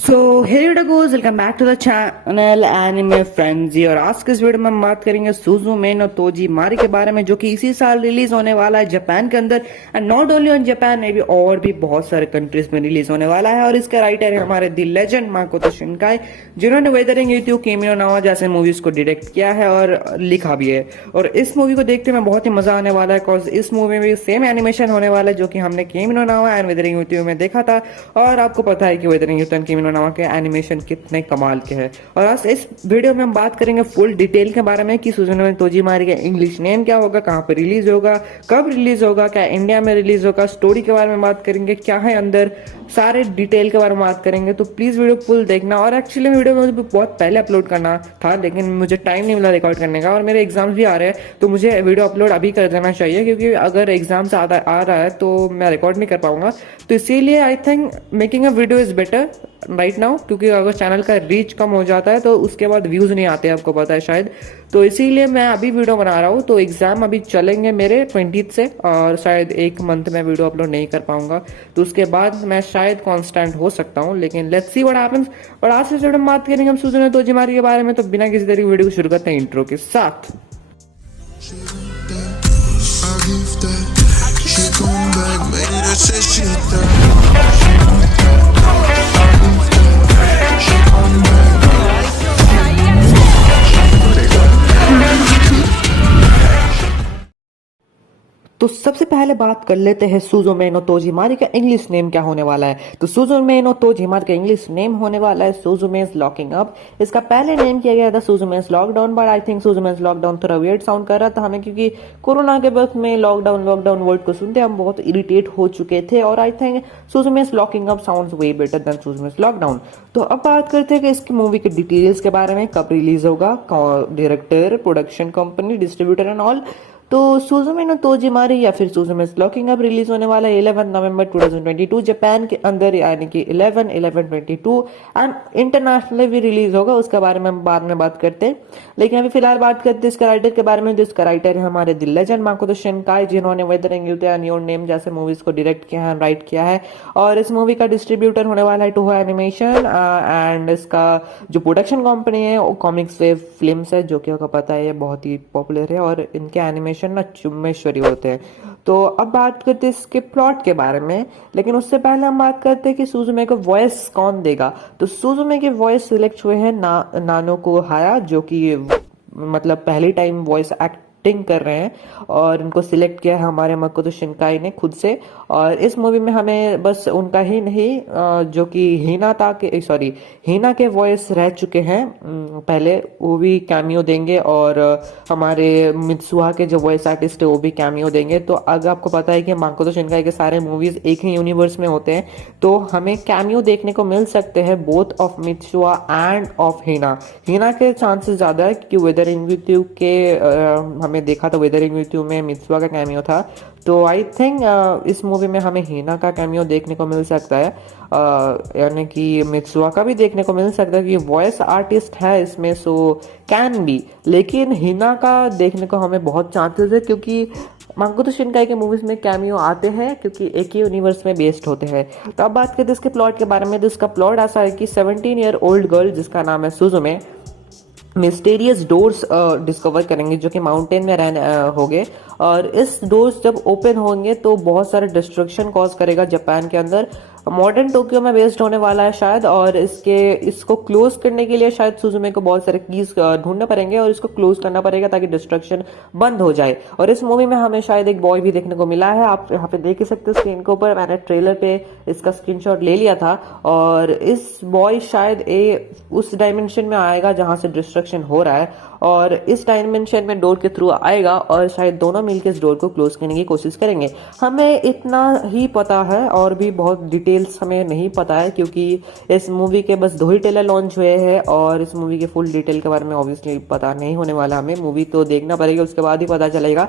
So hello guys welcome back to the channel anime frenzy. और आज के इस वीडियो में हम बात करेंगे सुजुमे नो तोजी मारी के बारे में, जो कि इसी साल रिलीज होने वाला है जापान के अंदर, and not only on Japan में भी और भी बहुत सारे कंट्रीज में रिलीज होने वाला है। और इसका राइटर है हमारे दी लेजेंड माकोतो शिनकाई, जिन्होंने वेदरिंग यूट्यू केमियो नावा जैसे मूवीज को डायरेक्ट किया है और लिखा भी है। और इस मूवी को देखते में बहुत ही मजा आने वाला है, बिकॉज इस मूवी में भी सेम एनिमेशन होने वाला है जो कि हमने केमियो नावा एंड वेदरिंग यूट्यू में देखा था। और आपको पता है कि वेदरिंग यूट्यू एंड केमियो नावा के एनिमेशन कितने कमाल के हैं। और आज इस वीडियो में हम बात करेंगे फुल डिटेल के बारे में कि सुजुमे तोजीमारी का इंग्लिश नेम क्या होगा, कहां पर रिलीज होगा, कब रिलीज होगा, क्या इंडिया में रिलीज होगा, स्टोरी के बारे में बात करेंगे, क्या है अंदर, सारे डिटेल के बारे में बात करेंगे। तो प्लीज वीडियो फुल देखना। और एक्चुअली वीडियो मुझे बहुत पहले अपलोड करना था, लेकिन मुझे टाइम नहीं मिला रिकॉर्ड करने का, और मेरे एग्जाम्स भी आ रहे हैं, तो मुझे वीडियो अपलोड अभी कर देना चाहिए, क्योंकि अगर एग्जाम्स आ रहा है तो मैं रिकॉर्ड नहीं कर पाऊंगा। तो इसीलिए I think making a video is better right now, क्योंकि अगर चैनल का रीच कम हो जाता है तो उसके बाद व्यूज नहीं आते, आपको पता है शायद। तो इसीलिए मैं अभी वीडियो बना रहा हूँ। तो एग्जाम अभी चलेंगे मेरे 20 से, और शायद एक मंथ में वीडियो अपलोड नहीं कर पाऊंगा, तो उसके बाद मैं शायद कांस्टेंट हो सकता हूँ, लेकिन लेट्स सी व्हाट हैपेंस। और आज से जब हम बात करेंगे हम सुजुमे तोजीमारी के बारे में, तो बिना किसी तरह की वीडियो को शुरू करते हैं इंट्रो के साथ। तो सबसे पहले बात कर लेते हैं सुजुमे नो तोजीमारी का इंग्लिश नेम क्या होने वाला है। तो सुजुमे नो तोजीमारी का इंग्लिश नेम होने वाला है सुजुमेस लॉकिंग अप। इसका पहले नेम किया गया था Suzume's lockdown, but I think Suzume's lockdown थोड़ा वियर्ड साउंड कर रहा था हमें, क्योंकि कोरोना के वक्त में लॉकडाउन लॉकडाउन वर्ड को सुनते हम बहुत इरिटेट हो चुके थे। और I think Suzume's locking up sounds way better than Suzume's lockdown. तो अब बात करते हैं कि इसकी मूवी के डिटेल्स के बारे में, कब रिलीज होगा, director, production company, distributor and all. तो सुजुमे नो तोजीमारी या फिर सुजुमेस लॉकिंग अप रिलीज होने वाला है 11 नवंबर 2022 जापान के अंदर, यानी कि 11/11/22, एंड इंटरनेशनली भी रिलीज होगा, उसके बारे में हम बाद में बात करते हैं। लेकिन अभी फिलहाल बात करते हैं इसका राइटर के बारे में। तो इसका राइटर है हमारे दी लेजेंड माकोतो शिनकाई, जिन्होंने वेदरिंग यूट्यू एंड योर नेम जैसे मूवीज को डायरेक्ट किया है, राइट किया है। और इस मूवी का डिस्ट्रीब्यूटर होने वाला है टोहो एनिमेशन, एंड इसका जो प्रोडक्शन कंपनी है वो कॉमिक्स वेव फिल्म्स है, जो कि आपको पता है ये बहुत ही पॉपुलर है, और इनके एनिमेशन ना चुम्बेश्वरी होते हैं। तो अब बात करते हैं इसके प्लॉट के बारे में, लेकिन उससे पहले हम बात करते हैं कि सुजुमे को वॉइस कौन देगा। तो सुजुमे के वॉइस सिलेक्ट हुए हैं नानो को हाया, जो कि मतलब पहली टाइम वॉइस एक्टिंग कर रहे हैं, और इनको सिलेक्ट किया है हमारे माकोतो शिनकाई ने खुद से। और इस मूवी में हमें बस उनका ही नहीं, जो कि हिना के वॉइस रह चुके हैं पहले, वो भी कैमियो देंगे। और हमारे मित्सुहा के जो वॉइस आर्टिस्ट है वो भी कैमियो देंगे। तो अगर आपको पता है कि माकोतो शिनकाई के सारे मूवीज एक ही यूनिवर्स में होते हैं, तो हमें कैमियो देखने को मिल सकते हैं both of Mitsuha end of Hina. Hina के चांसेस ज्यादा है, क्योंकि वेदरिंग विथ यू के हमें देखा था, वेदरिंग विथ यू में मित्सुहा का कैमियो था। तो आई थिंक इस मूवी में हमें हिना का कैमियो देखने को मिल सकता है, यानी कि मित्सुहा का भी देखने को मिल सकता है, कि वॉइस आर्टिस्ट है इसमें, सो कैन बी। लेकिन हिना का देखने को हमें बहुत चांसेस है, क्योंकि माकोतो शिनकाई के मूवीज में कैमियो आते हैं, क्योंकि एक ही यूनिवर्स में बेस्ड होते हैं। तो अब बात करते हैं इसके प्लॉट के बारे में। तो इसका प्लॉट ऐसा है कि 17 ईयर ओल्ड गर्ल जिसका नाम है सुजुमे मिस्टीरियस डोर्स डिस्कवर करेंगे, जो कि माउंटेन में होंगे। और इस डोर्स जब ओपन होंगे तो बहुत सारे डिस्ट्रक्शन कॉज करेगा जापान के अंदर। मॉडर्न टोक्यो में बेस्ड होने वाला है शायद, और इसको क्लोज करने के लिए शायद सुजुमे को बहुत सारे कीज ढूंढने पड़ेंगे, और इसको क्लोज करना पड़ेगा ताकि डिस्ट्रक्शन बंद हो जाए। और इस मूवी में हमें शायद एक बॉय भी देखने को मिला है, आप यहाँ पे देख ही सकते हो स्क्रीन के ऊपर, मैंने ट्रेलर पे इसका स्क्रीनशॉट ले लिया था। और इस बॉय शायद उस डायमेंशन में आएगा जहां से डिस्ट्रक्शन हो रहा है, और इस डायमेंशन में डोर के थ्रू आएगा, और शायद दोनों मिलकर इस डोर को क्लोज करने की कोशिश करेंगे। हमें इतना ही पता है, और भी बहुत डिटेल्स हमें नहीं पता है, क्योंकि इस मूवी के बस 2 ही ट्रेलर लॉन्च हुए हैं, और इस मूवी के फुल डिटेल के बारे में ऑब्वियसली पता नहीं होने वाला। हमें मूवी तो देखना पड़ेगा, उसके बाद ही पता चलेगा।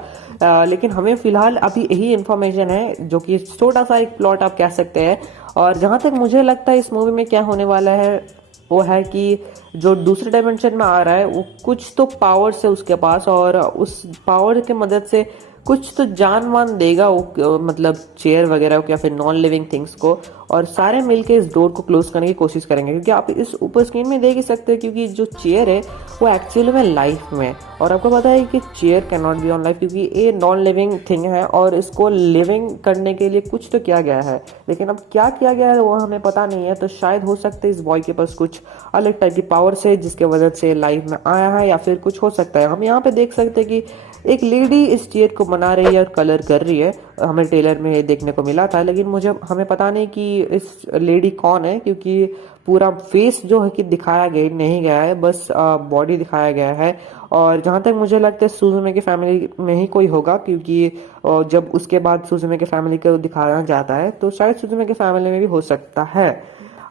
लेकिन हमें फिलहाल अभी यही इन्फॉर्मेशन है, जो कि छोटा सा एक प्लॉट आप कह सकते हैं। और जहां तक मुझे लगता है इस मूवी में क्या होने वाला है, वो है कि जो दूसरे डायमेंशन में आ रहा है वो कुछ तो पावर्स है उसके पास, और उस पावर के मदद से कुछ तो जान वान देगा वो, मतलब चेयर वगैरह को या फिर नॉन लिविंग थिंग्स को, और सारे मिलके इस डोर को क्लोज करने की कोशिश करेंगे। क्योंकि आप इस ऊपर स्क्रीन में देख ही सकते हैं, क्योंकि जो चेयर है वो एक्चुअली में लाइफ में, और आपको पता है कि chair can not be on life, क्योंकि ये नॉन लिविंग थिंग है और इसको लिविंग करने के लिए कुछ तो किया गया है, लेकिन अब क्या किया गया है वो हमें पता नहीं है। तो शायद हो सकता है इस बॉय के पास कुछ अलग टाइप की पावर्स है जिसके वजह से लाइफ में आया है, या फिर कुछ हो सकता है। हम यहाँ पे देख सकते हैं कि एक लेडी इस चेयर को बना रही है और कलर कर रही है। हमें ट्रेलर में देखने को मिला था, लेकिन मुझे हमें पता नहीं कि इस लेडी कौन है, क्योंकि पूरा फेस जो है कि दिखाया गया नहीं गया है, बस बॉडी दिखाया गया है। और जहां तक मुझे लगता है सुजुमे की फैमिली में ही कोई होगा, क्योंकि जब उसके बाद सुजुमे की फैमिली को दिखाया जाता है तो शायद सुजुमे की फैमिली में भी हो सकता है।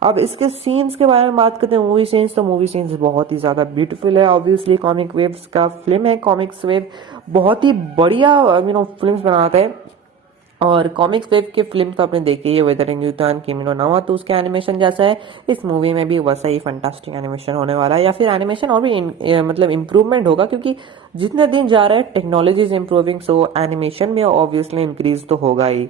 अब इसके सीन्स के बारे में बात करते हैं, मूवी सीन्स, तो मूवी सीन्स बहुत ही ज़्यादा ब्यूटीफुल है। ऑब्वियसली कॉमिक वेव्स का फिल्म है, कॉमिक्स वेव बहुत ही बढ़िया फिल्म्स बनाता है। और कॉमिक्स वेब की फिल्म तो आपने देखी है, वेदरिंग यूतान किमी नो नावा, तो उसके एनिमेशन जैसा है इस मूवी में भी वैसा ही फंटास्टिक एनिमेशन होने वाला है, या फिर एनिमेशन और भी मतलब इम्प्रूवमेंट होगा, क्योंकि जितने दिन जा रहा है technology is improving, so animation में ऑब्वियसली इंक्रीज तो होगा ही।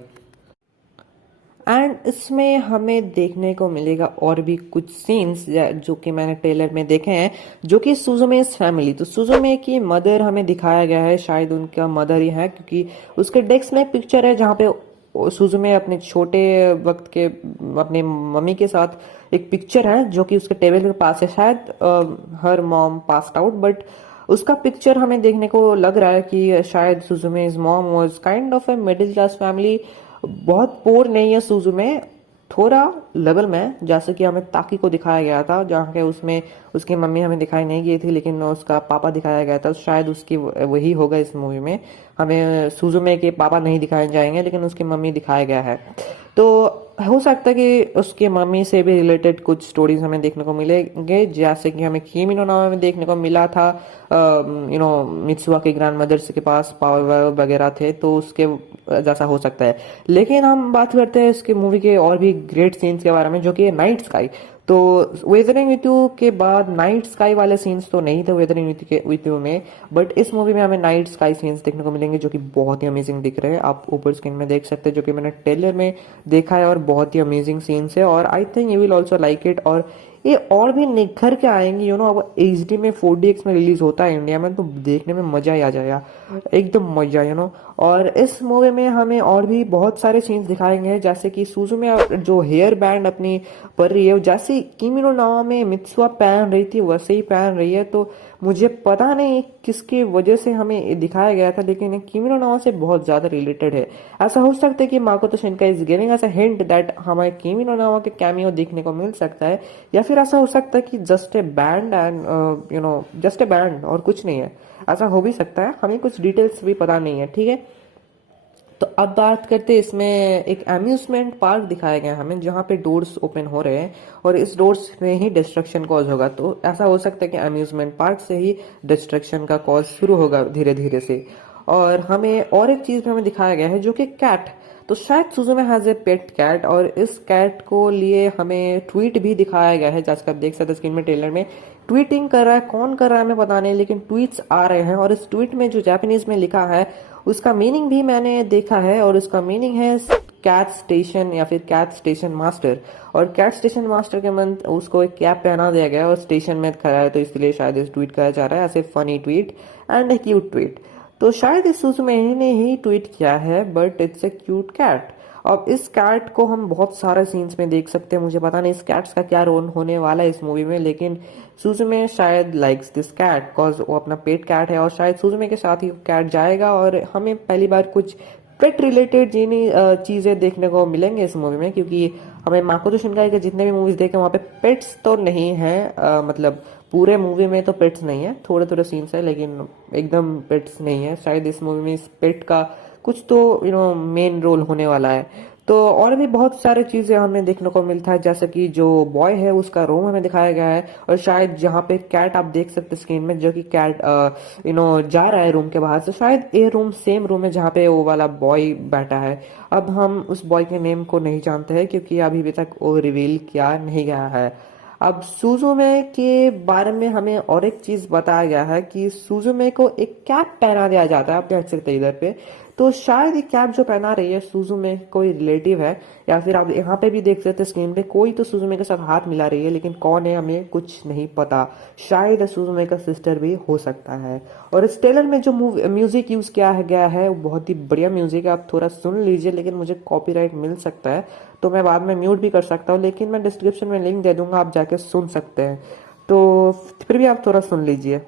एंड इसमें हमें देखने को मिलेगा और भी कुछ सीन्स जो कि मैंने ट्रेलर में देखे हैं, जो कि सुजुमे फैमिली, तो सुजुमे की मदर हमें दिखाया गया है, शायद उनका मदर ही है, क्योंकि उसके डेस्क में एक पिक्चर है जहाँ पे सुजुमे अपने छोटे वक्त के अपने मम्मी के साथ एक पिक्चर है जो कि उसके टेबल के पास है। शायद हर मॉम पास्ड आउट, बट उसका पिक्चर हमें देखने को लग रहा है कि शायद सुजुमे's mom was kind of a middle class family, बहुत पोर नहीं है सुजुमे, थोड़ा लेवल में, जैसे कि हमें ताकी को दिखाया गया था, जहाँ के उसमें उसकी मम्मी हमें दिखाई नहीं गई थी लेकिन उसका पापा दिखाया गया था, शायद उसकी वही होगा इस मूवी में। हमें सुजुमे के पापा नहीं दिखाए जाएंगे लेकिन उसकी मम्मी दिखाया गया है। तो हो सकता है कि उसके मम्मी से भी रिलेटेड कुछ स्टोरीज हमें देखने को मिलेंगे, जैसे कि हमें किमी नो नावा में देखने को मिला था। मित्सुआ के ग्रैंड मदर्स के पास पावर वगैरह थे, तो उसके जैसा हो सकता है। लेकिन हम बात करते हैं इसके मूवी के और भी ग्रेट सीन्स के बारे में, जो कि नाइट स्काई। तो वेदरिंग विथ यू के बाद नाइट स्काई वाले सीन्स तो नहीं थे वेदरिंग विथ यू में, बट इस मूवी में हमें नाइट स्काई सीन्स देखने को मिलेंगे जो कि बहुत ही अमेजिंग दिख रहे हैं। आप ऊपर स्क्रीन में देख सकते हैं, जो कि मैंने ट्रेलर में देखा है, और बहुत ही अमेजिंग सीन्स है, और I think you will also like it. और ये और भी निखर के आएंगे, अब HD में 4DX में रिलीज होता है इंडिया में, तो देखने में मजा ही आ जाएगा, एकदम मजा, और इस मूवी में हमें और भी बहुत सारे सीन्स दिखाएंगे, जैसे कि सुजुमे जो हेयर बैंड अपनी पर रही है, जैसे किमी नो नावा में मित्सुआ पहन रही थी वैसे ही पहन रही है। तो मुझे पता नहीं किसकी वजह से हमें दिखाया गया था, लेकिन किमी नो नावा से बहुत ज्यादा रिलेटेड है। ऐसा हो सकता है कि Makoto Shinkai is giving us a hint that हमें किमी नो नावा के कैमियो देखने को मिल सकता है, या फिर ऐसा हो सकता है कि just A band and just A band और कुछ नहीं है, ऐसा हो भी सकता है, हमें कुछ डिटेल्स भी पता नहीं है, ठीक है। तो अब बात करते हैं, इसमें एक अम्यूजमेंट पार्क दिखाया गया हमें, जहाँ पे डोर्स ओपन हो रहे हैं और इस डोर्स में ही डिस्ट्रक्शन कॉज होगा। तो ऐसा हो सकता है कि अम्यूजमेंट पार्क से ही डिस्ट्रक्शन का कॉज शुरू होगा धीरे धीरे से। और हमें और एक चीज हमें दिखाया गया है जो कि कैट, तो शायद सुजुमे हैज ए पेट कैट, और इस कैट को लिए हमें ट्वीट भी दिखाया गया है, जैसे आप देख सकते हैं स्क्रीन में ट्रेलर में। ट्वीटिंग कर रहा है, कौन कर रहा है हमें पता नहीं, लेकिन ट्वीट्स आ रहे हैं, और इस ट्वीट में जो जापानीज में लिखा है उसका मीनिंग भी मैंने देखा है, और उसका मीनिंग है कैट स्टेशन या फिर कैट स्टेशन मास्टर। और कैट स्टेशन मास्टर के मन उसको एक कैप पहना दिया गया और स्टेशन में खड़ा है, तो इसलिए शायद इस ट्वीट कहा जा रहा है ऐसे funny tweet and a cute tweet. तो शायद इस सुजुमे ने ही ट्वीट किया है, but it's a cute cat. अब इस कैट को हम बहुत सारे सीन्स में देख सकते हैं, मुझे पता नहीं इस कैट्स का क्या रोल होने वाला है इस मूवी में, लेकिन सुजुमे शायद लाइक्स दिस कैट कॉज वो अपना पेट कैट है, और शायद सुजुमे के साथ ही कैट जाएगा, और हमें पहली बार कुछ पेट रिलेटेड जिन्हीं चीजें देखने को मिलेंगे इस मूवी में, क्योंकि हमें माकोतो शिनकाई के जितने भी मूवीज देखे वहाँ पे पेट्स तो नहीं है, मतलब पूरे मूवी में तो पेट्स नहीं है, थोड़े थोड़े सीन्स है लेकिन एकदम पेट्स नहीं है। शायद इस मूवी में इस पेट का कुछ तो मेन रोल होने वाला है। तो और भी बहुत सारे चीजें हमें देखने को मिलता है, जैसे कि जो बॉय है उसका रूम हमें दिखाया गया है, और शायद जहाँ पे कैट आप देख सकते हैं स्क्रीन में, जो कि कैट जा रहा है रूम के बाहर से, शायद ये रूम सेम रूम है जहाँ पे वो वाला बॉय बैठा है। अब हम उस बॉय के नेम को नहीं जानते हैं, क्योंकि अभी तक वो रिवील किया नहीं गया है। अब सुजुमे के बारे में हमें और एक चीज बताया गया है कि सुजुमे को एक कैप पहना दिया जाता है, आप देख सकते हैं इधर पे। तो शायद ये कैप जो पहना रही है सुजुमे कोई रिलेटिव है, या फिर आप यहाँ पे भी देख सकते हैं स्क्रीन पे कोई तो सुजुमे के साथ हाथ मिला रही है, लेकिन कौन है हमें कुछ नहीं पता। शायद सुजुमे का सिस्टर भी हो सकता है। और इस ट्रेलर में जो म्यूजिक यूज किया है गया है वो बहुत ही बढ़िया म्यूजिक है, आप थोड़ा सुन लीजिए, लेकिन मुझे कॉपीराइट मिल सकता है तो मैं बाद में म्यूट भी कर सकता हूँ, लेकिन मैं डिस्क्रिप्शन में लिंक दे दूंगा, आप जाके सुन सकते हैं। तो फिर भी आप थोड़ा सुन लीजिए।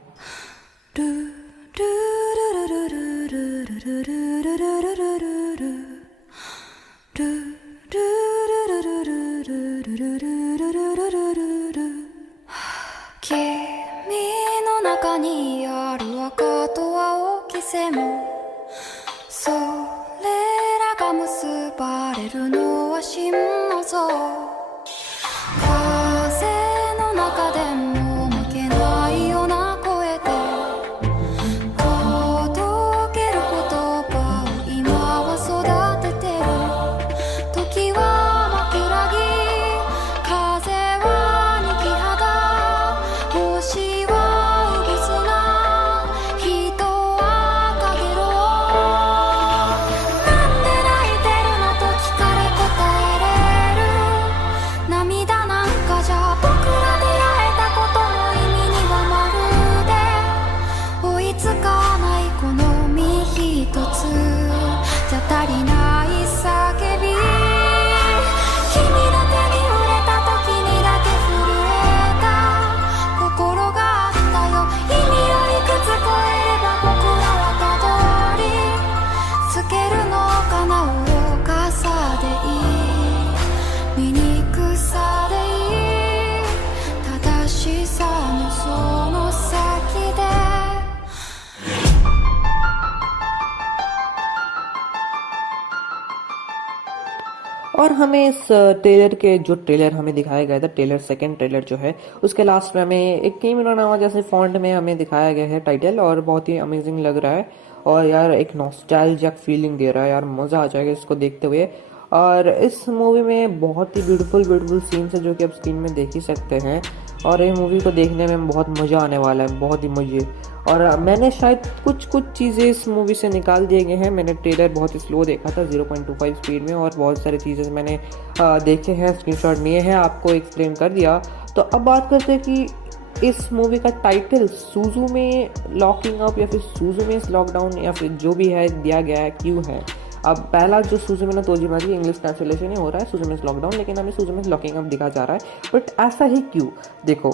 और हमें इस ट्रेलर के जो ट्रेलर हमें दिखाया गया था, ट्रेलर सेकंड ट्रेलर जो है उसके लास्ट में हमें एक किमिनो नावा जैसे फॉन्ट में हमें दिखाया गया है टाइटल, और बहुत ही अमेजिंग लग रहा है और यार एक नॉस्टैल्जिक फीलिंग दे रहा है यार, मजा आ जाएगा इसको देखते हुए। और इस मूवी में बहुत ही ब्यूटीफुल सीन्स है जो कि आप स्क्रीन में देख ही सकते हैं, और ये मूवी को देखने में बहुत मज़ा आने वाला है, बहुत ही मज़े। और मैंने शायद कुछ चीज़ें इस मूवी से निकाल दिए गए हैं, मैंने ट्रेलर बहुत ही स्लो देखा था 0.25 स्पीड में, और बहुत सारी चीज़ें मैंने देखे हैं, स्क्रीनशॉट लिए हैं, आपको एक्सप्लेन कर दिया। तो अब बात करते हैं कि इस मूवी का टाइटल सुजुमे लॉकिंग अप या फिर सुजुमे लॉकडाउन या फिर जो भी है दिया गया है, क्यों है। अब पहला जो सुजुमे नो तोजीमारी इंग्लिश ट्रांसलेशन ही हो रहा है सुजुमे लॉकडाउन, लेकिन हमें सुजुमे लॉकिंग अप दिखा जा रहा है। बट ऐसा ही क्यों? देखो,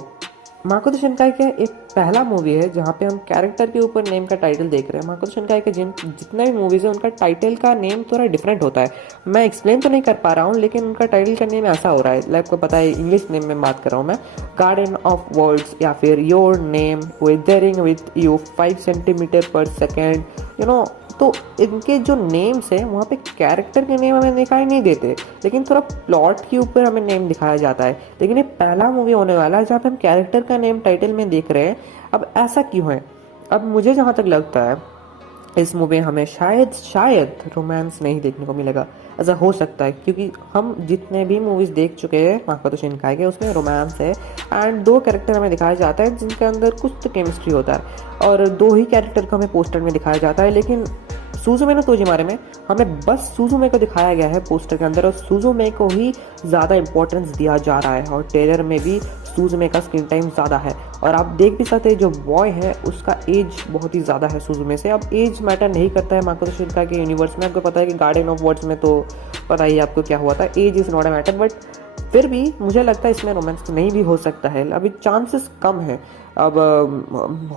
माकोतो शिनकाई का एक पहला मूवी है जहाँ पे हम कैरेक्टर के ऊपर नेम का टाइटल देख रहे हैं। माकोतो शिनकाई के जितने भी मूवीज है उनका टाइटल का नेम थोड़ा डिफरेंट होता है। मैं एक्सप्लेन तो नहीं कर पा रहा हूँ, लेकिन उनका टाइटल का नेम ऐसा हो रहा है, लाइक आपको पता है इंग्लिश नेम में बात कर रहा हूँ मैं, गार्डन ऑफ वर्ड्स या फिर your name weathering with you 5 centimetre पर सेकेंड, यू नो। तो इनके जो नेम्स हैं वहाँ पे कैरेक्टर के नेम हमें दिखाई नहीं देते, लेकिन थोड़ा प्लॉट के ऊपर हमें नेम दिखाया जाता है। लेकिन ये पहला मूवी होने वाला है जहाँ पे हम कैरेक्टर का नेम टाइटल में देख रहे हैं। अब ऐसा क्यों है? अब मुझे जहाँ तक लगता है इस मूवी में हमें शायद रोमांस नहीं देखने को मिलेगा। ऐसा हो सकता है क्योंकि हम जितने भी मूवीज देख चुके हैं माकोतो शिनकाई के उसमें रोमांस है, एंड 2 कैरेक्टर हमें दिखाया जाता है जिनके अंदर कुछ तो केमिस्ट्री होता है, और 2 ही कैरेक्टर को हमें पोस्टर में दिखाया जाता है। लेकिन सुजुमे नो तोजीमारे में हमें बस सुजुमे को दिखाया गया है पोस्टर के अंदर, और सुजुमे को ही ज़्यादा इंपॉर्टेंस दिया जा रहा है, और ट्रेलर में भी सुजुमे का स्क्रीन टाइम ज़्यादा है। और आप देख भी सकते हैं जो बॉय है उसका एज बहुत ही ज़्यादा है सुजुमे से। अब एज मैटर नहीं करता है माकोतो शिनकाई के यूनिवर्स में, आपको पता है कि गार्डन ऑफ वर्ड्स में तो पता ही आपको क्या हुआ था, age is not a matter. But फिर भी मुझे लगता है इसमें रोमांस नहीं भी हो सकता है, अभी चांसेस कम है। अब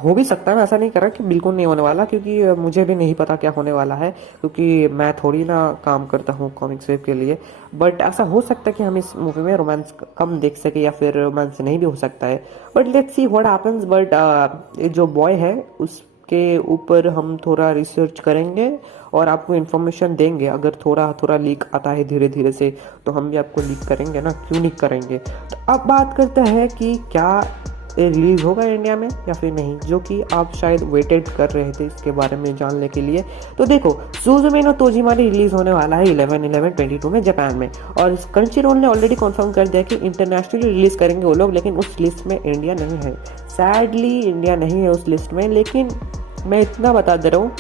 हो भी सकता है, मैं ऐसा नहीं कर रहा कि बिल्कुल नहीं होने वाला, क्योंकि मुझे भी नहीं पता क्या होने वाला है, क्योंकि मैं थोड़ी ना काम करता हूँ कॉमिक्स वेब के लिए। बट ऐसा हो सकता है कि हम इस मूवी में रोमांस कम देख सके, या फिर रोमांस नहीं भी हो सकता है। But let's see what happens. But जो बॉय है उसके ऊपर हम थोड़ा रिसर्च करेंगे और आपको इन्फॉर्मेशन देंगे। अगर थोड़ा लीक आता है धीरे धीरे से तो हम भी आपको लीक करेंगे ना, क्यों नहीं करेंगे। तो अब बात करते हैं कि क्या रिलीज होगा इंडिया में या फिर नहीं, जो कि आप शायद वेटेड कर रहे थे इसके बारे में जानने के लिए। तो देखो, सुजुमे नो तोजीमारी रिलीज होने वाला है 11/11/22 में जापान में, और क्रंचीरोल ने ऑलरेडी कंफर्म कर दिया कि इंटरनेशनली रिलीज करेंगे वो लोग, लेकिन उस लिस्ट में इंडिया नहीं है। सैडली इंडिया नहीं है उस लिस्ट में, लेकिन मैं इतना बता दे रहा हूँ,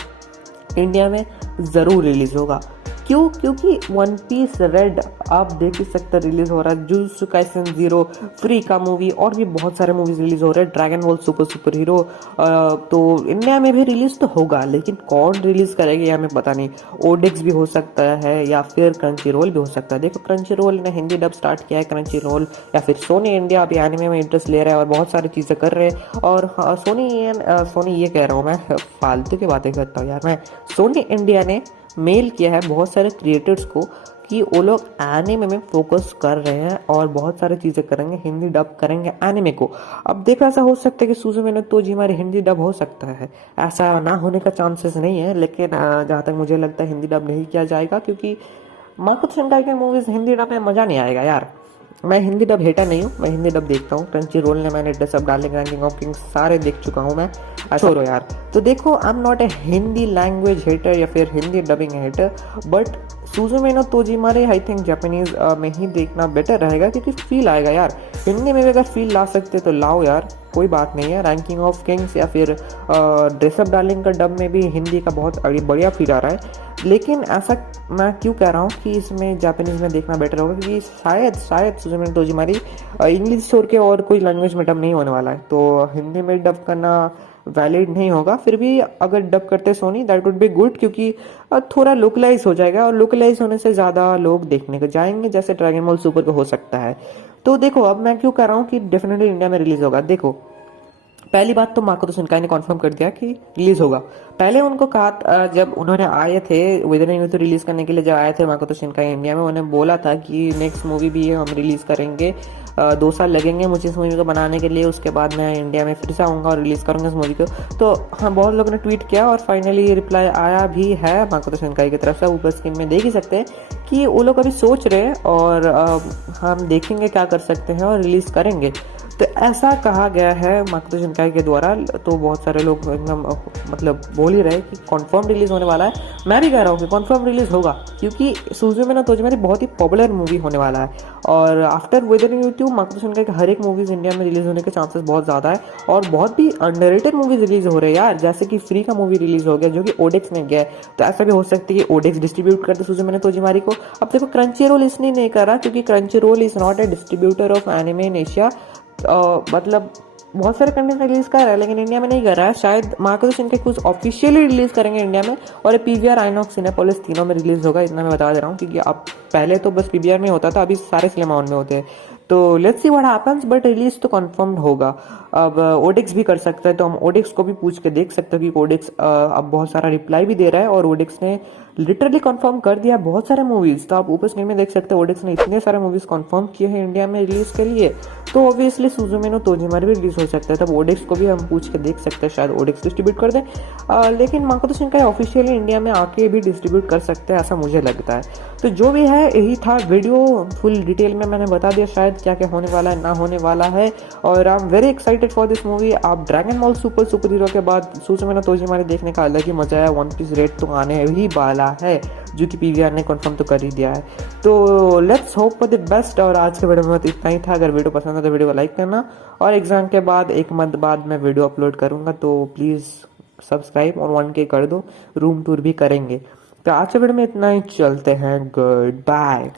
इंडिया में ज़रूर रिलीज़ होगा। क्यों? क्योंकि वन पीस रेड आप देख ही सकते रिलीज़ हो रहा है, जुजुत्सु काइसेन ज़ीरो, फ्री का मूवी और भी बहुत सारे मूवीज़ रिलीज़ हो रहे हैं, ड्रैगन बॉल सुपर हीरो। तो इंडिया में भी रिलीज़ तो होगा, लेकिन कौन रिलीज़ करेगा ये हमें पता नहीं। ओडेक्स भी हो सकता है या फिर क्रंची रोल भी हो सकता है। देखो क्रंची रोल ने हिंदी डब स्टार्ट किया है, क्रंची रोल या फिर सोनी इंडिया अभी एनिमे में इंटरेस्ट ले रहा है और बहुत सारी चीज़ें कर रहे हैं। और सोनी ये कह रहा हूँ मैं, फालतू की बातें करता हूँ यार मैं। सोनी इंडिया ने मेल किया है बहुत सारे क्रिएटर्स को कि वो लोग एनिमे में फोकस कर रहे हैं और बहुत सारी चीज़ें करेंगे, हिंदी डब करेंगे एनिमे को। अब देखो ऐसा हो सकता है कि सुजुमे नो तोजीमारी हिंदी डब हो सकता है, ऐसा ना होने का चांसेस नहीं है, लेकिन जहाँ तक मुझे लगता है हिंदी डब नहीं किया जाएगा, क्योंकि माकोतो शिंकाई की मूवीज़ हिंदी डब में मज़ा नहीं आएगा यार। मैं हिंदी डब हेटर नहीं हूँ, मैं हिंदी डब देखता हूँ। क्रंची रोल ने मैंने dress up darling, ranking of kings सारे देख चुका हूँ मैं। छोड़ो यार। तो देखो I am not a Hindi language hater या फिर Hindi dubbing hater, but Suzume no Tojimari I think Japanese में ही देखना बेटर रहेगा, क्योंकि फील आएगा यार। हिंदी में भी अगर फील ला सकते तो लाओ यार, कोई बात नहीं है। रैंकिंग ऑफ किंग्स या फिर ड्रेसअप डार्लिंग का डब में भी हिंदी का बहुत बढ़िया फील आ रहा है, लेकिन ऐसा मैं क्यों कह रहा हूँ कि इसमें जापानीज में देखना बेटर होगा, क्योंकि शायद सुजुमे नो तोजीमारी इंग्लिश छोड़ के और कोई लैंग्वेज में डब नहीं होने वाला है, तो हिंदी में डब करना वैलिड नहीं होगा। फिर भी अगर डब करते Sony that would be good, क्योंकि थोड़ा लोकलाइज हो जाएगा और लोकलाइज होने से ज़्यादा लोग देखने को जाएंगे, जैसे ड्रैगन बॉल सुपर को हो सकता है। तो देखो अब मैं क्यों कह रहा हूँ कि डेफिनेटली इंडिया में रिलीज होगा। देखो पहली बात तो माकोतो शिंकाई ने कॉन्फर्म कर दिया कि रिलीज होगा। पहले उनको कहा, जब उन्होंने आए थे विदर इन तो रिलीज करने के लिए, जब आए थे माकोतो शिंकाई इंडिया में, उन्होंने बोला था कि नेक्स्ट मूवी भी हम रिलीज करेंगे, 2 साल लगेंगे मुझे इस मूवी को बनाने के लिए, उसके बाद मैं इंडिया में फिर से आऊँगा और रिलीज करूँगा इस मूवी को। तो हाँ, बहुत लोगों ने ट्वीट किया और फाइनली रिप्लाई आया भी है माकोतो शिंकाई की तरफ से। ऊपर स्क्रीन में देख ही सकते हैं कि वो लोग अभी सोच रहे हैं और हम देखेंगे क्या कर सकते हैं और रिलीज करेंगे। तो ऐसा कहा गया है माकोतो शिंकाई के द्वारा। तो बहुत सारे लोग एकदम मतलब बोल ही रहे कि कंफर्म रिलीज होने वाला है। मैं भी कह रहा हूँ कि कंफर्म रिलीज होगा, क्योंकि सुजुमे नो तोजीमारी बहुत ही पॉपुलर मूवी होने वाला है और after weather in YouTube Makoto Shinkai के हर एक मूवीज इंडिया में रिलीज होने के चांसेस बहुत ज़्यादा है और बहुत भी अंडररेटेड मूवीज रिलीज हो रहे हैं यार, जैसे कि फ्री का मूवी रिलीज हो गया जो कि ओडेक्स में गया है। तो ऐसा भी हो सकता है कि ओडेक्स डिस्ट्रीब्यूट करते सुजुमे नो तोजीमारी को। अब देखो क्रंची रोल इसलिए नहीं कर रहा क्योंकि Crunchyroll is not a distributor of anime in Asia. मतलब बहुत सारे कंटेंट रिलीज कर रहा है लेकिन इंडिया में नहीं कर रहा है। शायद मार्कोस इनके कुछ ऑफिशियली रिलीज करेंगे इंडिया में, और पीवीआर, आइनॉक्स, सिनेपोलिस तीनों में रिलीज होगा, इतना मैं बता दे रहा हूँ, क्योंकि अब पहले तो बस पीवीआर में होता था, अभी सारे सिनेमा में होते हैं। तो let's see what happens, but release तो कंफर्म्ड होगा। अब ओडेक्स भी कर सकता है, तो हम ओडेक्स को भी पूछ के देख सकते हैं कि ओडेक्स अब बहुत सारा रिप्लाई भी दे रहा है और ओडेक्स ने लिटरली कंफर्म कर दिया बहुत सारे मूवीज। तो आप ऊपर स्क्रीन में देख सकते हैं ओडेक्स ने इतने सारे मूवीज कंफर्म किए हैं इंडिया में रिलीज के लिए, तो ऑब्वियसली सुजुमे नो तोजीमारी भी रिलीज हो सकता है। तब ओडेक्स को भी हम पूछ के देख सकते हैं, शायद ओडेक्स डिस्ट्रीब्यूट कर दें, लेकिन माकोतो शिंकाई ऑफिशियली इंडिया में आके भी डिस्ट्रीब्यूट कर सकते हैं, ऐसा मुझे लगता है। तो जो भी है यही था वीडियो, फुल डिटेल में मैंने बता दिया शायद क्या क्या होने वाला है, ना होने वाला है, और I am very excited for this movie. आप ड्रैगन बॉल सुपर हीरो के बाद सुजुमे नो तोजीमारी देखने का अलग ही मजा है। वन पीस रेड तो आने ही वाला है, जो कि पीवीआर ने कंफर्म तो कर ही दिया है। तो let's hope for the best. और आज के वीडियो में तो इतना ही था। अगर वीडियो पसंद है तो वीडियो को लाइक करना, और एग्जाम के बाद 1 मंथ बाद मैं वीडियो अपलोड करूँगा, तो प्लीज़ सब्सक्राइब और 1K कर दो, रूम टूर भी करेंगे। तो आज के वीडियो में इतना ही, चलते हैं, गुड बाय।